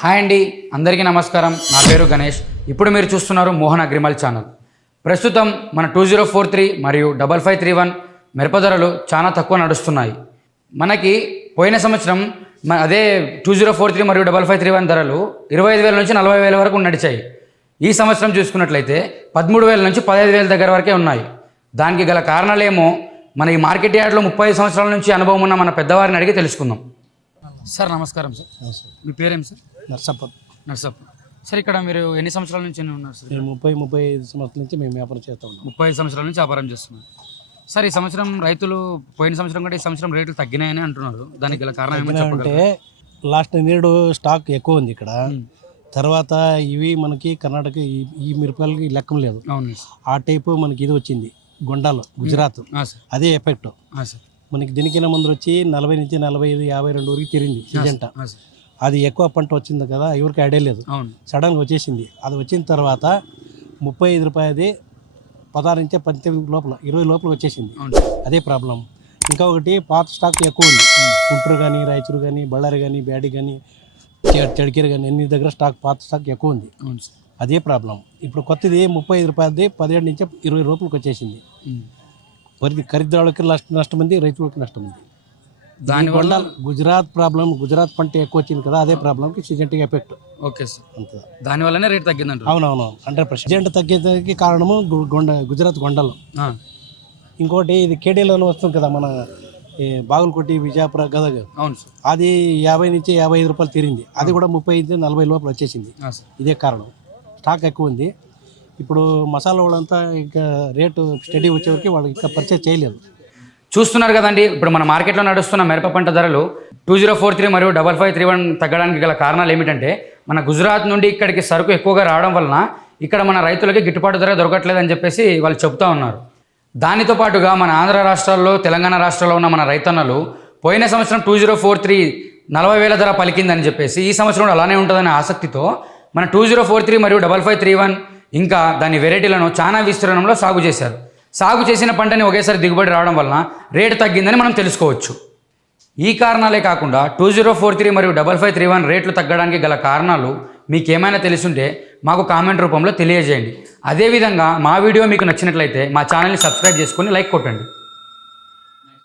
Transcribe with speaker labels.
Speaker 1: Hi అండి అందరికీ నమస్కారం. నా పేరు గణేష్. ఇప్పుడు మీరు చూస్తున్నారు మోహన్ అగ్రిమల్ ఛానల్. ప్రస్తుతం మన టూ జీరో ఫోర్ త్రీ మరియు డబల్ ఫైవ్ త్రీ వన్ మిరప ధరలు చాలా తక్కువ నడుస్తున్నాయి. మనకి పోయిన సంవత్సరం అదే టూ జీరో ఫోర్ త్రీ మరియు డబల్ ఫైవ్ త్రీ వన్ ధరలు ఇరవై ఐదు వేల నుంచి నలభై వేల వరకు నడిచాయి. ఈ సంవత్సరం చూసుకున్నట్లయితే పదమూడు వేల నుంచి పదహైదు వేల దగ్గర వరకే ఉన్నాయి. దానికి గల కారణాలేమో మన ఈ మార్కెట్ యార్డ్లో ముప్పై సంవత్సరాల నుంచి అనుభవం ఉన్న మన పెద్దవారిని అడిగి తెలుసుకుందాం. సార్ నమస్కారం సార్. మీ పేరేం సార్?
Speaker 2: నర్సప్ప.
Speaker 1: నర్సప్ సార్ ఇక్కడ మీరు ఎన్ని సంవత్సరాల నుంచి ఉన్నారు సార్?
Speaker 2: ముప్పై ముప్పై ఐదు సంవత్సరాల నుంచి మేము వ్యాపారం చేస్తూ ఉన్నాం.
Speaker 1: ముప్పై ఐదు సంవత్సరాల నుంచి వ్యాపారం చేస్తున్నారు సార్ ఈ సంవత్సరం రైతులు పోయిన సంవత్సరం కంటే ఈ సంవత్సరం రేట్లు తగ్గినాయని అంటున్నారు. దానికి గల కారణం ఏమో
Speaker 2: అంటే
Speaker 1: చెప్పగలరా?
Speaker 2: లాస్ట్ నేడు స్టాక్ ఎక్కువ ఉంది ఇక్కడ. తర్వాత ఇవి మనకి కర్ణాటక ఈ- మిరపకాయలకి లెక్కం లేదు.
Speaker 1: అవును
Speaker 2: ఆ టైపు మనకి ఇది వచ్చింది. గొండాలు గుజరాత్. అదే ఎఫెక్ట్. మనకి దీనికైనా ముందు వచ్చి నలభై నుంచి నలభై ఐదు యాభై రెండు వరకు తిరిగింది సిజంట. అది ఎక్కువ పంట వచ్చింది కదా ఎవరికి ఐడియా లేదు. సడన్గా వచ్చేసింది. అది వచ్చిన తర్వాత ముప్పై ఐదు రూపాయది పదహారు నుంచి పద్దెనిమిది లోపల ఇరవై లోపల వచ్చేసింది. అదే ప్రాబ్లం ఇంకా ఒకటి పాత స్టాక్ ఎక్కువ ఉంది. గుంటూరు కానీ రాయచూరు కానీ బళ్ళారి కానీ బ్యాడి కానీ చెడికేరు కానీ అన్ని దగ్గర స్టాక్ పాత స్టాక్ ఎక్కువ ఉంది. అదే ప్రాబ్లం ఇప్పుడు కొత్తది ముప్పై ఐదు రూపాయలది పదిహేడు నుంచి ఇరవై రూపాయలకు వచ్చేసింది. వరి ఖరీదారులకి నష్ట నష్టం ఉంది రైతులకి నష్టం ఉంది
Speaker 1: దానివల్ల
Speaker 2: గుజరాత్ ప్రాబ్లం గుజరాత్ పంట ఎక్కువ వచ్చింది కదా అదే ప్రాబ్లంకి సిజెంట్గా ఎఫెక్ట్.
Speaker 1: Okay sir.
Speaker 2: అంత.
Speaker 1: దానివల్లనే రేట్ తగ్గిందంటారు?
Speaker 2: అవునవును హండ్రెడ్ పర్సెంట్. సిజెంట్ తగ్గేదానికి కారణము గొండ గుజరాత్ కొండలు
Speaker 1: ఆ,
Speaker 2: ఇంకోటి ఇది కేడీలోనే వస్తుంది కదా మన బాగులకోటి విజయపుర గదగ.
Speaker 1: అవును సార్.
Speaker 2: అది యాభై నుంచి యాభై ఐదు రూపాయలు తీరింది. అది కూడా ముప్పై ఐదు నలభై లోపల వచ్చేసింది. ఇదే కారణం. స్టాక్ ఎక్కువ ఉంది. ఇప్పుడు మసాలా వాళ్ళంతా ఇంకా రేటు స్టడీ వచ్చేవరకు వాళ్ళు ఇంకా పర్చేజ్ చేయలేదు.
Speaker 1: చూస్తున్నారు కదండి ఇప్పుడు మన మార్కెట్లో నడుస్తున్న మిరప పంట ధరలు టూ జీరో ఫోర్ త్రీ మరియు డబల్ ఫైవ్ త్రీ వన్ తగ్గడానికి గల కారణాలు ఏమిటంటే మన గుజరాత్ నుండి ఇక్కడికి సరుకు ఎక్కువగా రావడం వలన ఇక్కడ మన రైతులకి గిట్టుబాటు ధర దొరకట్లేదని చెప్పేసి వాళ్ళు చెప్తా ఉన్నారు. దానితో పాటుగా మన ఆంధ్ర రాష్ట్రాల్లో తెలంగాణ రాష్ట్రాల్లో ఉన్న మన రైతన్నలు పోయిన సంవత్సరం టూ జీరో ఫోర్ త్రీ నలభై వేల ధర పలికిందని చెప్పేసి ఈ సంవత్సరం కూడా అలానే ఉంటుందనే ఆసక్తితో మన టూ జీరో ఫోర్ త్రీ మరియు డబల్ ఫైవ్ త్రీ వన్ ఇంకా దాని వెరైటీలను చాలా విస్తీర్ణంలో సాగు చేశారు. సాగు చేసిన పంటని ఒకేసారి దిగుబడి రావడం వలన రేటు తగ్గిందని మనం తెలుసుకోవచ్చు. ఈ కారణాలే కాకుండా టూ జీరో ఫోర్ త్రీ మరియు డబల్ ఫైవ్ త్రీ వన్ రేట్లు తగ్గడానికి గల కారణాలు మీకు ఏమైనా తెలుసుంటే మాకు కామెంట్ రూపంలో తెలియజేయండి. అదేవిధంగా మా వీడియో మీకు నచ్చినట్లయితే మా ఛానల్ని సబ్స్క్రైబ్ చేసుకొని లైక్ కొట్టండి.